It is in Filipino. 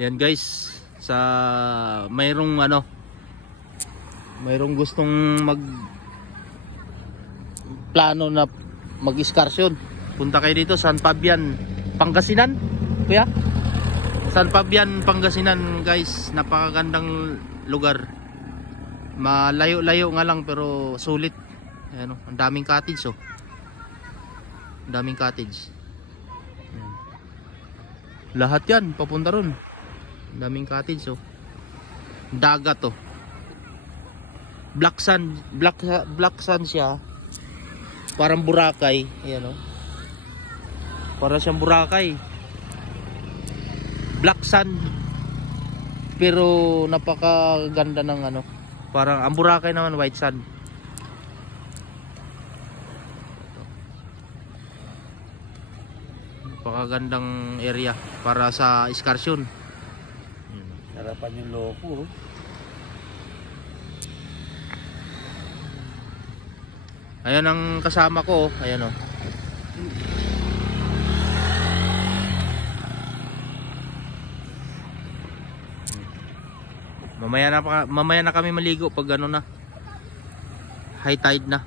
Yan guys, sa mayroong gustong plano na mag-excursion, punta kayo dito San Fabian, Pangasinan. Kuya, San Fabian, Pangasinan guys, napakagandang lugar. Malayo-layo nga lang pero sulit. Ayan, ang daming cottage oh. Ang daming cottage. Ayan. Lahat yan papunta ron. Ang daming cottage oh. Dagat oh. Black sand siya. Parang Boracay. Ayan oh. Para siyang Boracay. Black sand. Pero napakaganda ng parang ang Boracay naman white sand. Napakagandang area para sa excursion. Harapan yung loko. Ayan ang kasama ko, ayan oh. Mamaya na kami maligo pag na high tide na.